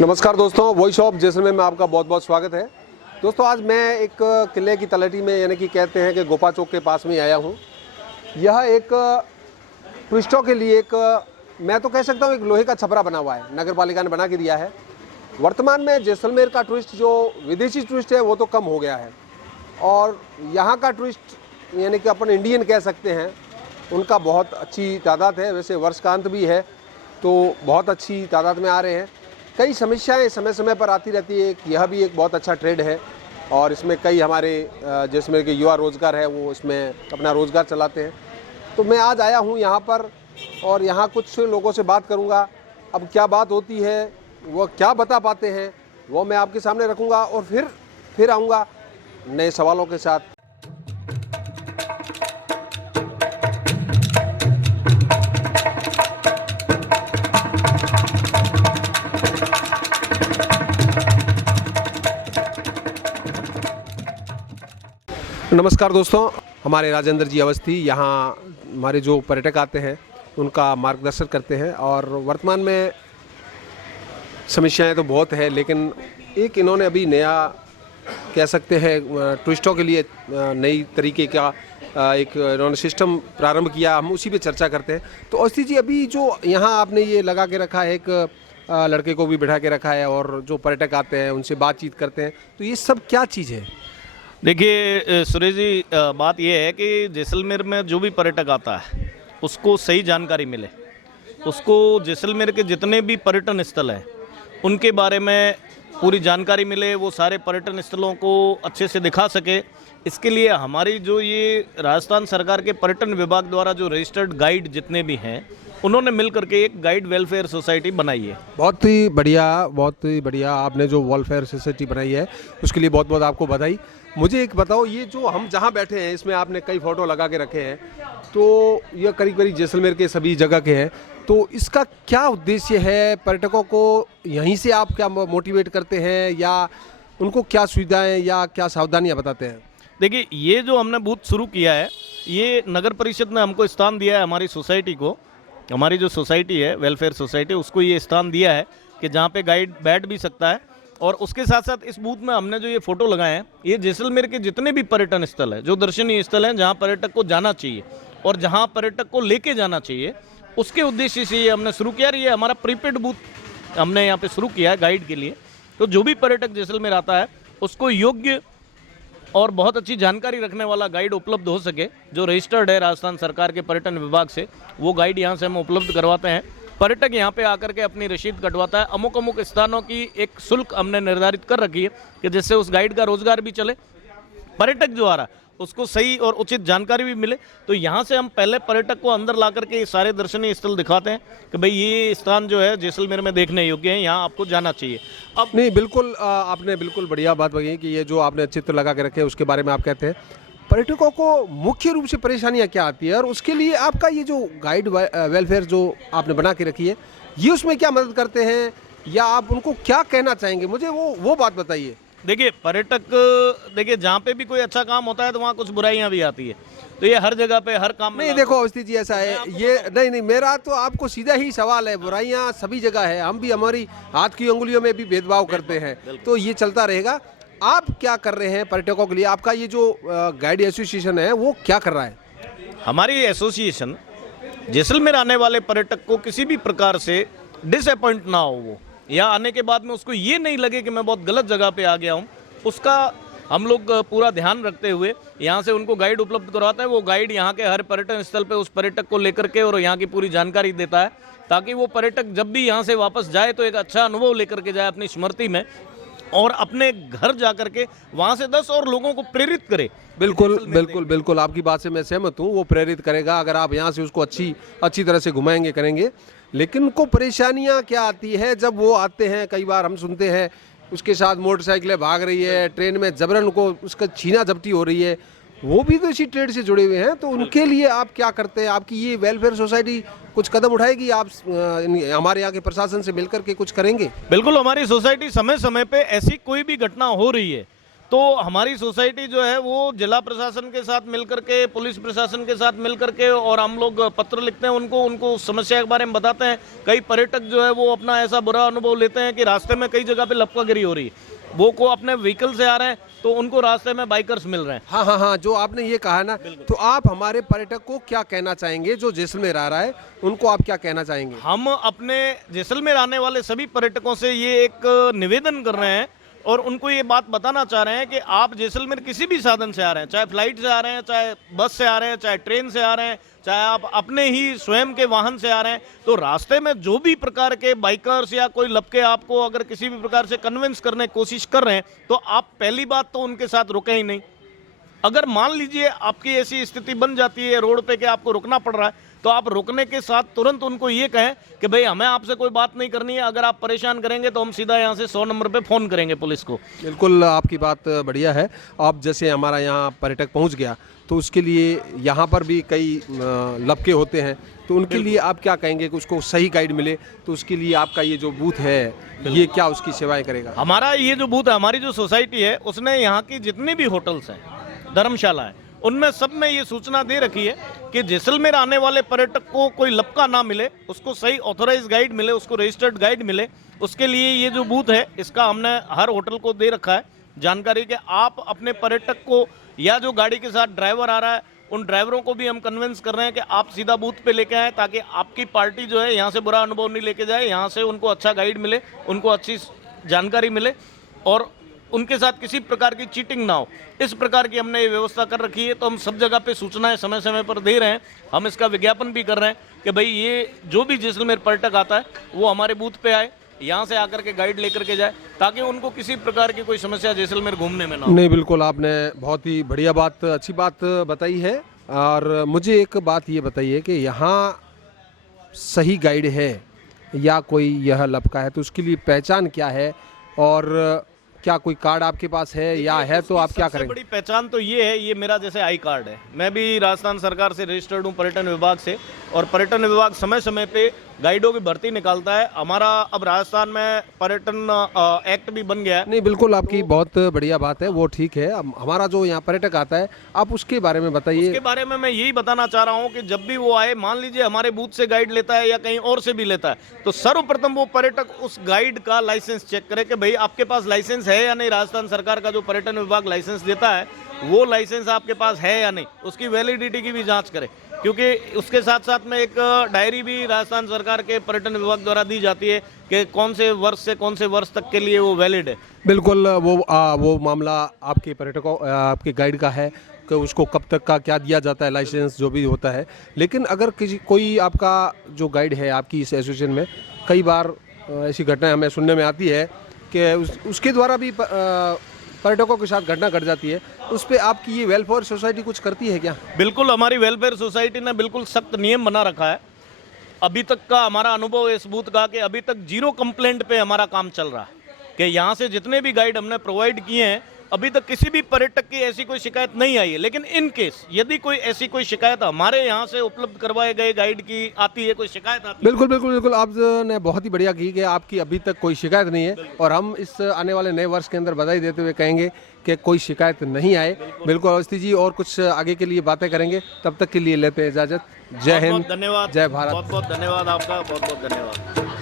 नमस्कार दोस्तों, voice of Jaisalmer में आपका बहुत बहुत स्वागत है। दोस्तों आज मैं एक किले की तलहटी में यानी कि कहते हैं कि गोपा चौक के पास में आया हूँ। यह एक टूरिस्टों के लिए एक मैं तो कह सकता हूँ एक लोहे का छपरा बना हुआ है, नगर पालिका ने बना के दिया है। वर्तमान में जैसलमेर का टूरिस्ट जो विदेशी टूरिस्ट है वो तो कम हो गया है और यहाँ का टूरिस्ट यानी कि अपन इंडियन कह सकते हैं उनका बहुत अच्छी तादाद है। वैसे वर्षकांत भी है तो बहुत अच्छी तादाद में आ रहे हैं। कई समस्याएं समय समय पर आती रहती है। यह भी एक बहुत अच्छा ट्रेड है और इसमें कई हमारे जैसलमेर के युवा रोज़गार है वो इसमें अपना रोज़गार चलाते हैं। तो मैं आज आया हूँ यहाँ पर और यहाँ कुछ लोगों से बात करूँगा। अब क्या बात होती है, वो क्या बता पाते हैं, वो मैं आपके सामने रखूँगा और फिर आऊँगा नए सवालों के साथ। नमस्कार दोस्तों, हमारे राजेंद्र जी अवस्थी यहाँ हमारे जो पर्यटक आते हैं उनका मार्गदर्शन करते हैं और वर्तमान में समस्याएं तो बहुत है, लेकिन एक इन्होंने अभी नया कह सकते हैं टूरिस्टों के लिए नई तरीके का एक इन्होंने सिस्टम प्रारंभ किया। हम उसी पे चर्चा करते हैं। तो अवस्थी जी, अभी जो यहाँ आपने ये लगा के रखा है, एक लड़के को भी बिठा के रखा है और जो पर्यटक आते हैं उनसे बातचीत करते हैं, तो ये सब क्या चीज़ है? देखिए सुरेश जी, बात यह है कि जैसलमेर में जो भी पर्यटक आता है उसको सही जानकारी मिले, उसको जैसलमेर के जितने भी पर्यटन स्थल हैं उनके बारे में पूरी जानकारी मिले, वो सारे पर्यटन स्थलों को अच्छे से दिखा सके। इसके लिए हमारी जो ये राजस्थान सरकार के पर्यटन विभाग द्वारा जो रजिस्टर्ड गाइड जितने भी हैं उन्होंने मिल करके एक गाइड वेलफेयर सोसाइटी बनाई है। बहुत ही बढ़िया आपने जो वेलफेयर सोसाइटी बनाई है उसके लिए बहुत बहुत आपको बधाई। मुझे एक बताओ, ये जो हम जहाँ बैठे हैं इसमें आपने कई फ़ोटो लगा के रखे हैं, तो ये करीब करीब जैसलमेर के सभी जगह के हैं, तो इसका क्या उद्देश्य है? पर्यटकों को यहीं से आप क्या मोटिवेट करते हैं या उनको क्या सुविधाएं या क्या सावधानियां बताते हैं? देखिए, ये जो हमने बूथ शुरू किया है, ये नगर परिषद ने हमको स्थान दिया है, हमारी सोसाइटी को, हमारी जो सोसाइटी है वेलफेयर सोसाइटी, उसको ये स्थान दिया है कि जहाँ पे गाइड बैठ भी सकता है। और उसके साथ साथ इस बूथ में हमने जो ये फ़ोटो लगाए हैं, ये जैसलमेर के जितने भी पर्यटन स्थल है, जो दर्शनीय स्थल हैं, जहाँ पर्यटक को जाना चाहिए और जहाँ पर्यटक को लेके जाना चाहिए, उसके उद्देश्य से ये हमने शुरू किया। ये हमारा प्रीपेड बूथ हमने यहाँ पे शुरू किया है गाइड के लिए। तो जो भी पर्यटक जैसलमेर आता है उसको योग्य और बहुत अच्छी जानकारी रखने वाला गाइड उपलब्ध हो सके, जो रजिस्टर्ड है राजस्थान सरकार के पर्यटन विभाग से, वो गाइड यहाँ से हम उपलब्ध करवाते हैं। पर्यटक यहाँ पे आकर के अपनी रसीद कटवाता है। अमुक अमुक स्थानों की एक शुल्क हमने निर्धारित कर रखी है कि जिससे उस गाइड का रोजगार भी चले, पर्यटक जो आ रहा है उसको सही और उचित जानकारी भी मिले। तो यहाँ से हम पहले पर्यटक को अंदर ला करके सारे दर्शनीय स्थल दिखाते हैं कि भाई ये स्थान जो है जैसलमेर में देखने योग्य है, यहाँ आपको जाना चाहिए। अब नहीं, बिल्कुल आपने बिल्कुल बढ़िया बात कही कि ये जो आपने चित्र लगा के रखे हैं उसके बारे में आप कहते हैं। पर्यटकों को मुख्य रूप से परेशानियां क्या आती है और उसके लिए आपका ये जो गाइड वेलफेयर जो आपने बना के रखी है, ये उसमें क्या मदद करते हैं या आप उनको क्या कहना चाहेंगे? मुझे वो बात बताइए। देखिए, पर्यटक देखिए जहाँ पे भी कोई अच्छा काम होता है तो वहाँ कुछ बुराइयाँ भी आती है, तो ये हर जगह पे हर काम में नहीं, देखो अवस्थी जी, ऐसा है ये नहीं, मेरा तो आपको सीधा ही सवाल है। बुराइयाँ सभी जगह है, हम भी हमारी हाथ की उंगलियों में भी भेदभाव करते हैं, तो ये चलता रहेगा। आप क्या कर रहे हैं पर्यटकों के लिए? आपका ये जो गाइड एसोसिएशन है वो क्या कर रहा है? हमारी एसोसिएशन जैसलमेर आने वाले पर्यटक को किसी भी प्रकार से डिसअपॉइंट ना हो, वो या आने के बाद में उसको ये नहीं लगे कि मैं बहुत गलत जगह पे आ गया हूँ, उसका हम लोग पूरा ध्यान रखते हुए यहाँ से उनको गाइड उपलब्ध करवाते हैं। वो गाइड यहाँ के हर पर्यटन स्थल पे उस पर्यटक को लेकर के और यहाँ की पूरी जानकारी देता है, ताकि वो पर्यटक जब भी यहाँ से वापस जाए तो एक अच्छा अनुभव लेकर के जाए अपनी स्मृति में और अपने घर जा करके वहाँ से 10 और लोगों को प्रेरित करे। बिल्कुल आपकी बात से मैं सहमत हूँ। वो प्रेरित करेगा अगर आप यहाँ से उसको अच्छी तरह से घुमाएंगे, करेंगे। लेकिन उनको परेशानियाँ क्या आती है जब वो आते हैं? कई बार हम सुनते हैं उसके साथ मोटरसाइकिलें भाग रही है, ट्रेन में जबरन उनको उसका छीना झपटी हो रही है, वो भी तो इसी ट्रेड से जुड़े हुए हैं। तो उनके लिए आप क्या करते हैं? आपकी ये वेलफेयर सोसाइटी कुछ कदम उठाएगी? आप हमारे यहाँ के प्रशासन से मिलकर के कुछ करेंगे? बिल्कुल, हमारी सोसाइटी समय समय पे ऐसी कोई भी घटना हो रही है तो हमारी सोसाइटी जो है वो जिला प्रशासन के साथ मिलकर के, पुलिस प्रशासन के साथ मिलकर के, और हम लोग पत्र लिखते हैं उनको समस्या के बारे में बताते हैं। कई पर्यटक जो है वो अपना ऐसा बुरा अनुभव लेते हैं कि रास्ते में कई जगह पे लपकागिरी हो रही है, वो को अपने व्हीकल से आ रहे हैं तो उनको रास्ते में बाइकर्स मिल रहे हैं। हाँ हाँ हाँ, जो आपने ये कहा ना, तो आप हमारे पर्यटक को क्या कहना चाहेंगे जो जैसलमेर आ रहा है, उनको आप क्या कहना चाहेंगे? हम अपने जैसलमेर आने वाले सभी पर्यटकों से ये एक निवेदन कर रहे हैं और उनको ये बात बताना चाह रहे हैं कि आप जैसलमेर किसी भी साधन से आ रहे हैं, चाहे फ्लाइट से आ रहे हैं, चाहे बस से आ रहे हैं, चाहे ट्रेन से आ रहे हैं, चाहे आप अपने ही स्वयं के वाहन से आ रहे हैं, तो रास्ते में जो भी प्रकार के बाइकर्स या कोई लपके आपको अगर किसी भी प्रकार से कन्विंस करने की कोशिश कर रहे हैं, तो आप पहली बात तो उनके साथ रुके ही नहीं। अगर मान लीजिए आपकी ऐसी स्थिति बन जाती है रोड पे कि आपको रुकना पड़ रहा है, तो आप रुकने के साथ तुरंत उनको ये कहें कि भाई हमें आपसे कोई बात नहीं करनी है, अगर आप परेशान करेंगे तो हम सीधा यहाँ से 100 नंबर पे फ़ोन करेंगे पुलिस को। बिल्कुल, आपकी बात बढ़िया है। आप जैसे हमारा यहाँ पर्यटक पहुँच गया तो उसके लिए यहाँ पर भी कई लपके होते हैं, तो उनके लिए आप क्या कहेंगे कि उसको सही गाइड मिले? तो उसके लिए आपका ये जो बूथ है ये क्या उसकी सेवाएं करेगा? हमारा ये जो बूथ है, हमारी जो सोसाइटी है, उसने यहाँ की जितनी भी होटल्स हैं, धर्मशाला है, उनमें सब में ये सूचना दे रखी है कि जैसलमेर आने वाले पर्यटक को कोई लपका ना मिले, उसको सही ऑथोराइज गाइड मिले, उसको रजिस्टर्ड गाइड मिले। उसके लिए ये जो बूथ है इसका हमने हर होटल को दे रखा है जानकारी कि आप अपने पर्यटक को या जो गाड़ी के साथ ड्राइवर आ रहा है उन ड्राइवरों को भी हम कन्विंस कर रहे हैं कि आप सीधा बूथ पे लेके आए, ताकि आपकी पार्टी जो है यहाँ से बुरा अनुभव नहीं लेके जाए, यहाँ से उनको अच्छा गाइड मिले, उनको अच्छी जानकारी मिले और उनके साथ किसी प्रकार की चीटिंग ना हो। इस प्रकार की हमने ये व्यवस्था कर रखी है। तो हम सब जगह पे सूचनाएं समय समय पर दे रहे हैं, हम इसका विज्ञापन भी कर रहे हैं कि भाई ये जो भी जैसलमेर पर्यटक आता है वो हमारे बूथ पे आए, यहाँ से आकर के गाइड लेकर के जाए, ताकि उनको किसी प्रकार की कोई समस्या जैसलमेर घूमने में ना हो। नहीं, बिल्कुल आपने बहुत ही बढ़िया बात, अच्छी बात बताई है। और मुझे एक बात ये बताइए कि यहाँ सही गाइड है या कोई यह लपका है, तो उसके लिए पहचान क्या है और क्या कोई कार्ड आपके पास है या है तो आप क्या सबसे करेंगे? बड़ी पहचान तो ये है, ये मेरा जैसे आई कार्ड है। मैं भी राजस्थान सरकार से रजिस्टर्ड हूँ पर्यटन विभाग से, और पर्यटन विभाग समय समय पे गाइडों की भर्ती निकालता है। हमारा अब राजस्थान में पर्यटन एक्ट भी बन गया है। नहीं, बिल्कुल आपकी बहुत बढ़िया बात है, वो ठीक है। हमारा जो यहाँ पर्यटक आता है, आप उसके बारे में बताइए। उसके बारे में मैं यही बताना चाह रहा हूँ कि जब भी वो आए, मान लीजिए हमारे बूथ से गाइड लेता है या कहीं और से भी लेता है, तो सर्वप्रथम वो पर्यटक उस गाइड का लाइसेंस चेक करे कि भाई आपके पास लाइसेंस है या नहीं। राजस्थान सरकार का जो पर्यटन विभाग लाइसेंस देता है वो लाइसेंस आपके पास है या नहीं, उसकी वैलिडिटी की भी जांच करें, क्योंकि उसके साथ साथ में एक डायरी भी राजस्थान सरकार के पर्यटन विभाग द्वारा दी जाती है कि कौन से वर्ष से कौन से वर्ष तक के लिए वो वैलिड है। बिल्कुल, वो मामला आपके पर्यटकों, आपके गाइड का है कि उसको कब तक का क्या दिया जाता है, लाइसेंस जो भी होता है। लेकिन अगर कोई आपका जो गाइड है आपकी इस एसोसिएशन में, कई बार ऐसी घटनाएं हमें सुनने में आती है कि उसके द्वारा भी पर्यटकों के साथ घटना घट जाती है, उस पर आपकी ये वेलफेयर सोसाइटी कुछ करती है क्या? बिल्कुल, हमारी वेलफेयर सोसाइटी ने बिल्कुल सख्त नियम बना रखा है। अभी तक का हमारा अनुभव इस बूथ का कि अभी तक 0 कंप्लेंट पे हमारा काम चल रहा है कि यहाँ से जितने भी गाइड हमने प्रोवाइड किए हैं, अभी तक किसी भी पर्यटक की ऐसी कोई शिकायत नहीं आई है। लेकिन इन केस यदि कोई ऐसी कोई शिकायत हमारे यहाँ से उपलब्ध करवाए गए गाइड की आती है, कोई शिकायत आती है। बिल्कुल बिल्कुल बिल्कुल, आपने बहुत ही बढ़िया की कि आपकी अभी तक कोई शिकायत नहीं है, और हम इस आने वाले नए वर्ष के अंदर बधाई देते हुए कहेंगे कि कोई शिकायत नहीं आए। बिल्कुल अवस्थी जी, और कुछ आगे के लिए बातें करेंगे, तब तक के लिए लेते हैं इजाजत। जय हिंद, धन्यवाद, जय भारत। बहुत बहुत धन्यवाद आपका, बहुत बहुत धन्यवाद।